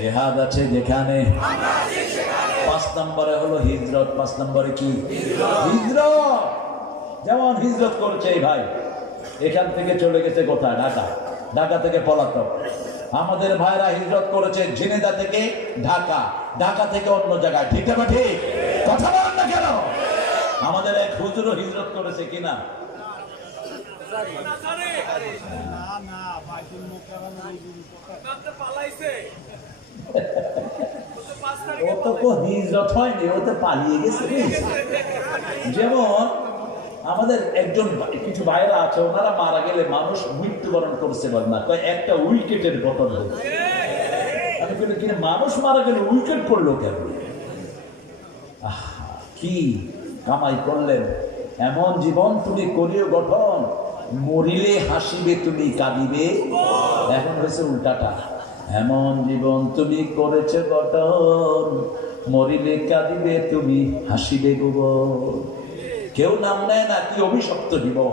জেহাদ আছে যেখানে? পাঁচ নম্বরে হলো হিজরত, পাঁচ নম্বরে কি? হিজরত! যেমন হিজরত করছে এই ভাই, এখান থেকে চলে গেছে কোথায়? ঢাকা। ঢাকা থেকে পলাতক। আমাদের ভাইরা হিজরত করেছে ঝিনেদা থেকে ঢাকা। ঢাকা থেকে অন্য জায়গায়। ঠিক আছে ঠিক কথা বলেন না কেন? আমাদের এক হুজুরও হিজরত করেছে কিনা? ও তো হিজরত হয়নি ও তো পালিয়ে গেছে যেমন আমাদের একজন কিছু ভাইরা আছে, ওনারা মারা গেলে মানুষ মৃত্যুবরণ করছে বল না একটা উইকেটের ঘটনা। আমি বলি কিনা মানুষ মারা গেলে উইকেট পড়ল কেন? কি কামাই করলেন। এমন জীবন তুমি করিও গঠন, মরিলে হাসিবে তুমি, কাঁদিবে। এখন হয়েছে উল্টাটা। এমন জীবন তুমি করেছ গঠন মরিলে কাঁদিবে তুমি, হাসিবে গোবর। কেউ নাম নেয় না, কি অভিশপ্ত জীবন।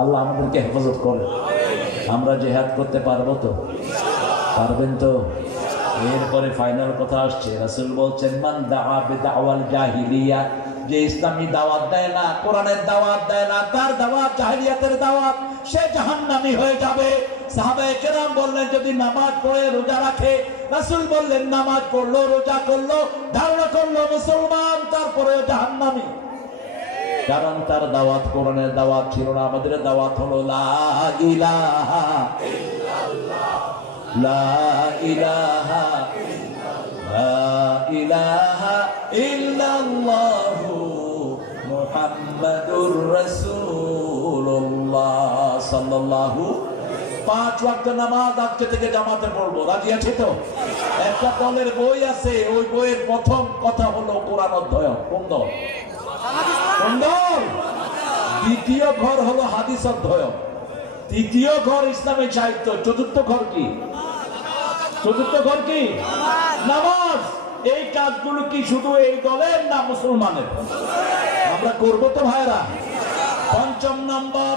আল্লাহ আমাদেরকে হেফাজত করে আমরা জেহাদ করতে পারব তো? পারবেন তো? এরপরে ফাইনাল কথা আসছে। রাসুল বলছেন, মান দাওয়া বেদাওয়াল জাহিলিয়া যে ইসলামী দাওয়াত দেয় না, কোরআনের দাওয়াত দেয় না তার দাওয়াত, জাহিলিয়াতের দাওয়াত, সে জাহান্নামী হয়ে যাবে। কেরাম বললেন, যদি নামাজ পড়ে, রোজা রাখে? রাসূল বললেন, নামাজ পড়ল, রোজা করল, ধারণা করল, মুসলমান তারপরে জাহান্নামী। কারণ তার দাওয়াত কোরআনের দাওয়াত ছিল না, আমাদের দাওয়াত হলো লা ইলাহা ইল্লাল্লাহু মুহাম্মাদুর রাসূলুল্লাহ। সাল্লাল্লাহু পাঁচ ওয়াক্ত নামাজ আজকে থেকে জামাতে পড়ব। রাজি আছে তো? একটা দলের বই আছে, ওই বইয়ের প্রথম কথা হলো কোরআন অধ্যয়ন। কোন দল? কোন দল? দ্বিতীয় ঘর হলো হাদিস অধ্যয়ন। তৃতীয় ঘর ইসলামের সাহিত্য। চতুর্থ ঘর কি? চতুর্থ ঘর কি? নামাজ। কাজগুলো কি শুধু এই দলের না মুসলমানের? আমরা করব তো ভাইরা পঞ্চম নম্বর,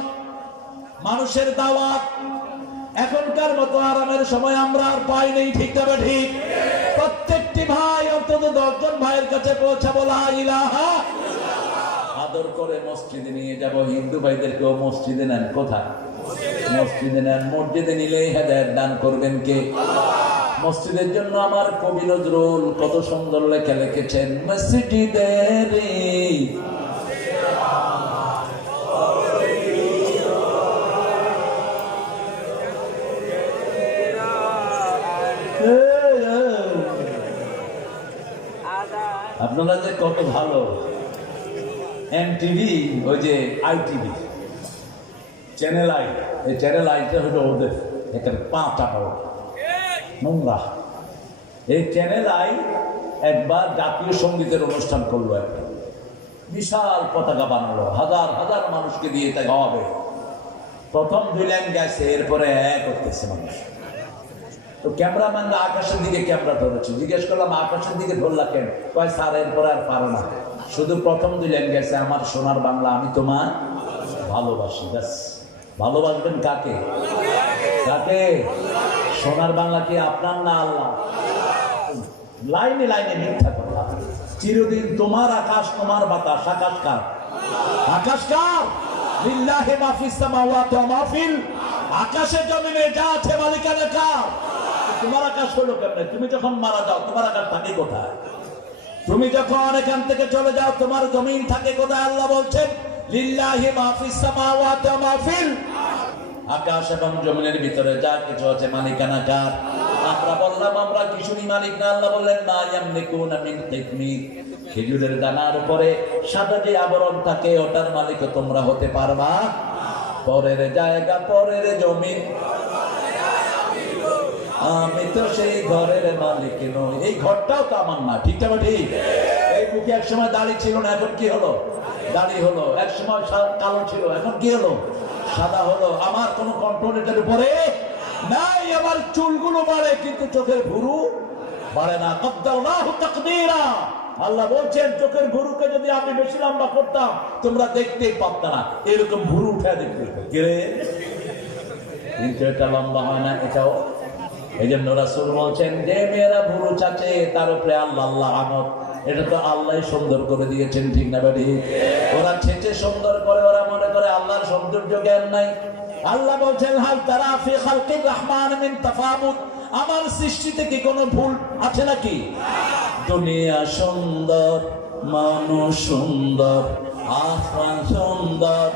মানুষের দাওয়াত। এখনকার মতো আরামের সময় আমরা আর পাই নেই, ঠিক তবে ঠিক? প্রত্যেকটি ভাই, অন্তত দশজন ভাইয়ের কাছে পৌঁছাবো ইলাহা আদর করে মসজিদে নিয়ে যাব। হিন্দু ভাইদেরকেও মসজিদে নেন কোথায়? মসজিদে নেন, মসজিদে নিলেই হেদায়ত দান করবেন কে? মসজিদের জন্য আমার কবি নজরুল কত সুন্দর লেখা লিখেছেন মসজিদের আপনারা যে কত ভালো। এম টিভি ওই যে আই টিভি চ্যানেল আই এই চ্যানেল আইটা হলো ওদের এখানে পাঁচ টাকা। নোংরা এই চ্যানেল আই একবার জাতীয় সঙ্গীতের অনুষ্ঠান করল একটা। বিশাল পতাকা বানালো, হাজার হাজার মানুষকে দিয়ে তা গাওয়াবে। প্রথম দুই লাইন গেছে, এরপরে এক করতেছে মানুষ। তো ক্যামেরাম্যানরা আকাশের দিকে ক্যামেরা ধরেছে। জিজ্ঞেস করলাম, আকাশের দিকে ধরলা কেন? কয়, স্যার, এরপরে আর পারো না। শুধু প্রথম দুই লাইন গেছে, আমার সোনার বাংলা আমি তোমার ভালোবাসি। ব্যাস। ভালোবাসবেন কাকে? কাকে সোনার বাংলা কি আপনার না আল্লাহ। লাইনে লাইনে মিথ্যা কথা। চিরদিন তোমার আকাশ, তোমার বাতাস। আকাশ কার? আকাশ কার? তুমি যখন মারা যাও, তোমার আকাশ থাকে কোথায়? যখন এখান থেকে চলে যাও, তোমার থাকে কোথায়? আল্লাহ বলছেন, লিল্লাহি মা ফিস সামাওয়াতি ওয়া মা ফিল। আকাশ এবং জমিনের ভিতরে যা কিছু আছে মালিকানা কার আমরা বললাম, আমরা কিছুরই মালিক না। আল্লাহ বললেন, মা ইয়ামলিকুনা মিন কিতমির খেজুরের দানার উপরে সাদা যে আবরণ থাকে, ওটার মালিক তোমরা হতে পারবা। পরের জায়গা, পরের জমিন। আমি তো সেই ঘরের মালিক নই। এই ঘরটাও তো আমার না, ঠিক না ঠিক এই এক সময় দাড়ি ছিল না, এখন কি হলো? দাড়ি হলো। এক সময় কালো ছিল, এখন কি হলো? সাদা হলো। আমার কোনো কন্ট্রোল এটার উপরে নাই। আমার চুলগুলো বাড়ে, কিন্তু চোখের ভুরু বাড়ে না। কদ্দাল্লাহু তাকদীরা। আল্লাহ বলছেন, চোখের ভুরুকে যদি আমি বেশি লম্বা করতাম, তোমরা দেখতেই পারতা না। এরকম ভুরু উঠে দেখতে কে কিন্তু এটা লম্বা হয় না, এটাও। এই জন্য রাসূল বলছেন, যে মেয়েরা ভুরু চাচে, তার উপরে আল্লাহ আল্লাহ আনত। এটা তো আল্লাহ সুন্দর করে দিয়েছেন, ঠিক না বেটি? ওরা ছেচে সুন্দর করে, ওরা মনে করে আল্লাহর সৌন্দর্য জ্ঞান নাই। আল্লাহ বলছেন, হাল তারা ফি রহমান মিন তাফাবুত। আমার সৃষ্টিতে কি কোনো ভুল আছে নাকি? দুনিয়া সুন্দর, মানুষ সুন্দর, আসমান সুন্দর,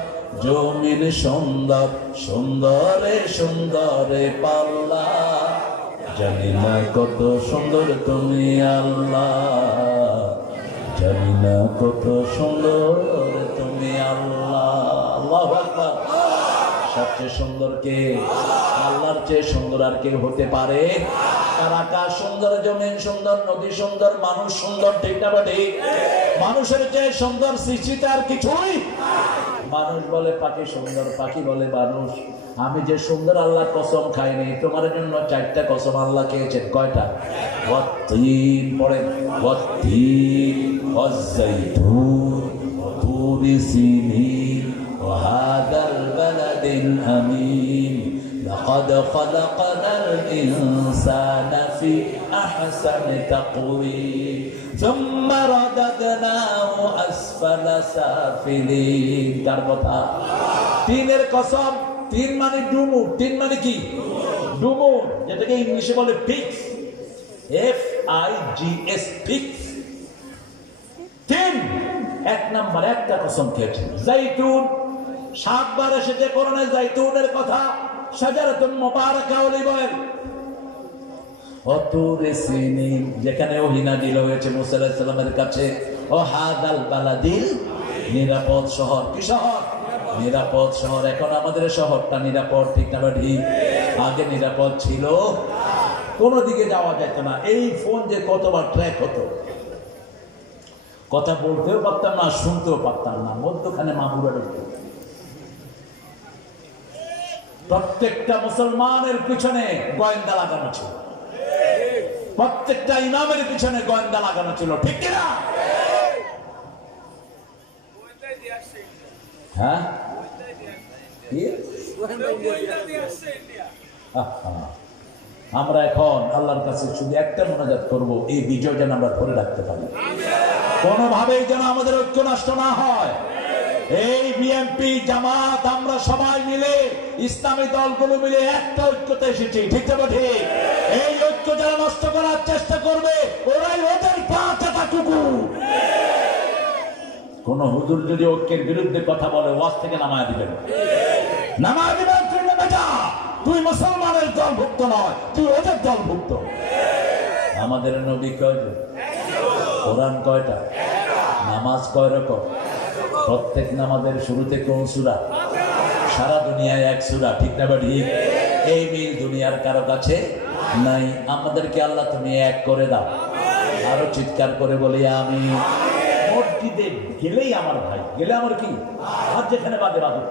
জমিন সুন্দর, সুন্দরে সুন্দরে পাল্লা। জানি না কত সুন্দর তুমি আল্লাহ। জানি না কত সুন্দর তুমি আল্লাহ। আল্লাহ সবচেয়ে সুন্দর কে? আল্লাহর চেয়ে সুন্দর আর কেউ হতে পারে? আর আকাশ সুন্দর, জমিন সুন্দর, নদী সুন্দর, মানুষ সুন্দর, ঠিক না মানুষের চেয়ে সুন্দর সৃষ্টিতে আর কিছুই মানুষ বলে পাখি সুন্দর, পাখি বলে মানুষ। আমি যে সুন্দর আল্লাহ কসম খাইনি, তোমার জন্য চারটা কসম আল্লাহ খেয়েছেন। কয়টা? তিন পড়েন তিন অজাইতুন طور سنين وهذا البلد الأمين لقد خلقنا الإنسان في أحسن تقويم ثم رددناه أسفل سافلين তার কথা তিনের কসম তিন মানে ডুমুর তিন মানে কি ডুমুর যেটাকে ইংলিশে বলে figs F I G S figs তিন। এক নাম্বার, একটা কসম খেয়েছেন জাইতুন সাতবার এসেছে করোনা জাইতুনের কথা। সাজারাতুন মোবারকা যেখানে দিল হয়েছে কাছে, ও হাদাল বালাদিল, নিরাপদ শহর। কি শহর? নিরাপদ শহর। এখন আমাদের শহরটা নিরাপদ, ঠিক না আগে নিরাপদ ছিল। কোনো দিকে যাওয়া যেত না। এই ফোন যে কতবার ট্র্যাক হতো কথা বলতেও পারতাম না, শুনতেও পারতাম না। মধ্যখানে মাহুরা ঢুকত প্রত্যেকটা মুসলমানের পিছনে গোয়েন্দা লাগানো ছিল। প্রত্যেকটা ইমামের পিছনে গোয়েন্দা লাগানো ছিল। ঠিক কিনা হ্যাঁ? আমরা এখন আল্লাহর কাছে শুধু একটা মোনাজাত করব, এই বিজয় যেন আমরা ধরে রাখতে পারি। কোনোভাবেই যেন আমাদের ঐক্য নষ্ট না হয়। এই বিএনপি জামাত, আমরা সবাই মিলে ইসলামী দলগুলো মিলে একটা ঐক্যতে এসেছি। ঠিক আছে ঠিক এই ঐক্য যারা নষ্ট করার চেষ্টা করবে, ওরাই ওদের পা কুকুর কোন হুজুর যদি ঐক্যের বিরুদ্ধে কথা বলে ওয়াজ থেকে নামায় দিবেন। নামায় দিবেন তুই নেমে যা তুই মুসলমানের দলভুক্ত নয়, তুই ওদের দলভুক্ত। আমাদের নবী কয়জন কোরআন কয়টা? নামাজ কয় রকম? প্রত্যেক নামাজের শুরুতে কোন সুরা? সারা দুনিয়ায় এক সুরা, ঠিক না ঠিক এই মিল দুনিয়ার কারও কাছে নাই। আমাদেরকে আল্লাহ তুমি এক করে দাও। আরও চিৎকার করে বলি আমি মসজিদে গেলেই আমার ভাই। গেলে আমার কি? হাত যেখানে বাদে বাদে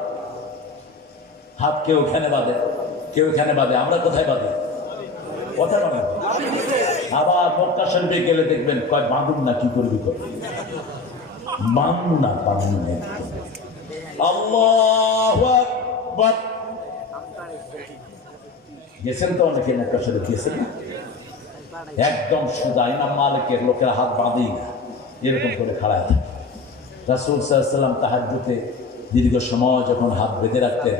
হাত কেউ এখানে বাদে কেউ এখানে বাদে আমরা কোথায় বাদে কথা বাদে আবার মক্কা শরীফে গেলে দেখবেন, কয় বাঁধুন না কি করবি করবি বাঁধুন না আল্লাহু গেছেন তো অনেকে মক্কা শরীফ, গেছেন না? একদম সোজা ইমাম মালিকের লোকেরা হাত বাঁধেই না। এরকম করে খাড়ায় থাকে। রাসুল সাল্লাম তাহাজ্জুতে দীর্ঘ সময় যখন হাত বেঁধে রাখতেন,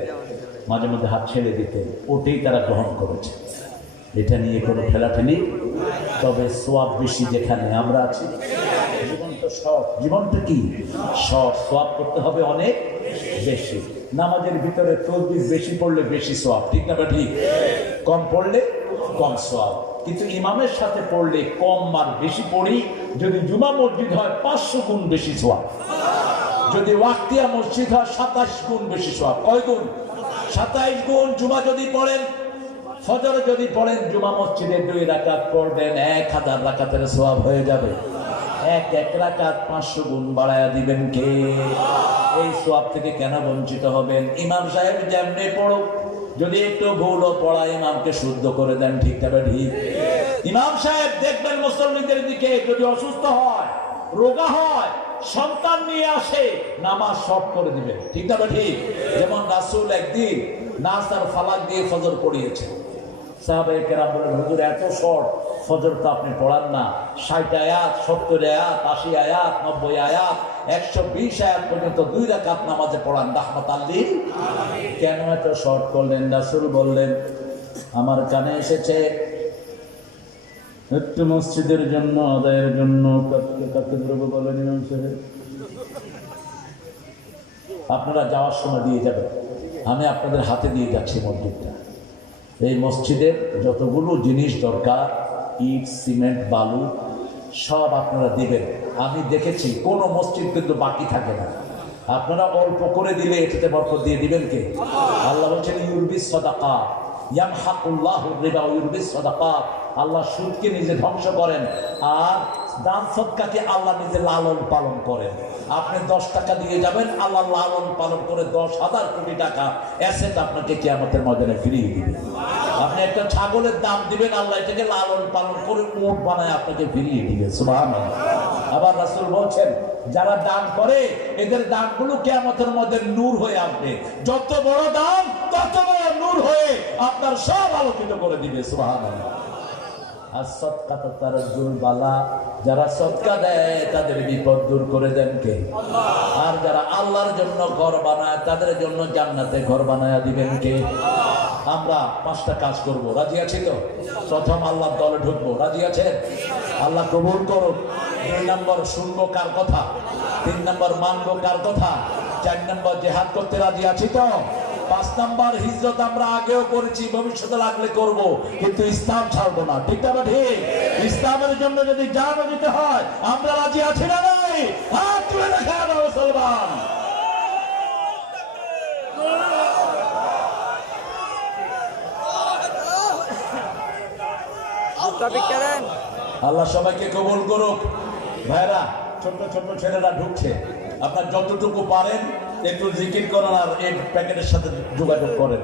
মাঝে মধ্যে হাত ছেড়ে দিতেন, ওটাই তারা গ্রহণ করেছে। এটা নিয়ে কোনো ঠেলাঠেলি তবে সোয়াব বেশি যেখানে আমরা আছি। শর্ট জীবনটা কি? শর্ট সোয়াব করতে হবে অনেক বেশি। নামাজের ভিতরে তসবিহ বেশি পড়লে বেশি সোয়াব ঠিক না ঠিক। কম পড়লে কম সোয়াব কিন্তু ইমামের সাথে পড়লে কম বার বেশি পড়ি যদি জুমা মসজিদ হয় পাঁচশো গুণ বেশি সোয়াব যদি ওয়াক্তিয়া মসজিদ হয় সাতাশ গুণ বেশি সোয়াব কয় গুণ? সাতাইশ গুণ জুমা যদি পড়েন ফজর যদি পড়েন জুমা মসজিদে দুই রাকাত পড়বেন, এক হাজার রাকাতের সোয়াব হয়ে যাবে। এক এক রাকাত পাঁচশো গুণ বাড়ায়া দিবেন কে? এই সোয়াব থেকে কেন বঞ্চিত হবেন? ইমাম সাহেব যেমনি পড়ো যদি একটু ভুলও পড়া, ইমামকে শুদ্ধ করে দেন, ঠিক তবে ঠিক ইমাম সাহেব দেখবেন মুসলমানদের দিকে যদি অসুস্থ হয়, রোগা হয়, সন্তান নিয়ে আসে, নামাজ সব করে দিবেন, ঠিক তবে ঠিক যেমন রাসুল একদিন নাস আর ফালাক দিয়ে ফজর পড়িয়েছে সাহাবাই এত শর্ট আপনি পড়ান না। ষাট সত্তর আয়াত, আশি নব্বই একশো বিশ আয়াত পর্যন্ত কেন এত শর্ট করলেন? বললেন, আমার কানে এসেছে একটু মসজিদের জন্য, আদায়ের জন্য? আপনারা যাওয়ার সময় দিয়ে যাবেন। আমি আপনাদের হাতে দিয়ে যাচ্ছি মসজিদটা। এই মসজিদের যতগুলো জিনিস দরকার, ইট, সিমেন্ট, বালু, সব আপনারা দিবেন। আমি দেখেছি, কোনো মসজিদ কিন্তু বাকি থাকে না। আপনারা অল্প করে দিলে এটাতে বরকত দিয়ে দিবেন কে? আল্লাহ বলছেন ইউরবিস সদাকা ইয়ামহাকুল্লাহ রিবা ইউরবিস সদাকা। আল্লাহ সুদকে নিজে ধ্বংস করেন, আর দান আল্লাহ নিজে লালন পালন করেন। আপনি দশ টাকা দিয়ে যাবেন, আল্লাহ লালন পালন করে দশ হাজার কোটি টাকা অ্যাসেট আপনাকে কিয়ামতের ময়দানে ফিরিয়ে দিবেন আপনি একটা ছাগলের দাম দিবেন, আল্লাহ এটাকে লালন পালন করে উট বানায় আপনাকে ফিরিয়ে দিবে। সুবহানাল্লাহ। আবার রাসূল বলছেন, যারা দান করে, এদের দানগুলো কিয়ামতের মধ্যে নূর হয়ে আসবে। যত বড় দান, তত বড় নূর হয়ে আপনার সব আলোকিত করে দিবে। সুবহানাল্লাহ। আর সৎকা তো তার বালা যারা সৎকা দেয়, তাদের বিপদ দূর করে দেন কে? আর যারা আল্লাহর জন্য ঘর বানায়, তাদের জন্য জান্নাতে ঘর বানায় দিবেন কে? আমরা পাঁচটা কাজ করব। রাজি আছি তো? প্রথম আল্লাহর দলে ঢুকবো। রাজি আছেন? আল্লাহ কবুল করুন দুই নম্বর, শুনব কার কথা? তিন নম্বর, মানবো কার কথা? চার নম্বর, জেহাদ করতে রাজি আছি তো? পাঁচ নাম্বার হিজরত আমরা আগেও করেছি ভবিষ্যতে লাগলে করব কিন্তু ইসলাম ছাড়বো না। ঠিক না ঠিক? ইসলামের জন্য যদি জানও দিতে হয় আমরা রাজি আছি না নাই? হাত তুলে দেখা মুসলমান। আল্লাহ সবাইকে কবুল করুক। ভাইরা ছোট ছোট ছেলেরা ঢুকছে। আপনার যতটুকু পারেন একটু জিকির করেন আর এই প্যাকেটের সাথে যোগাযোগ করেন।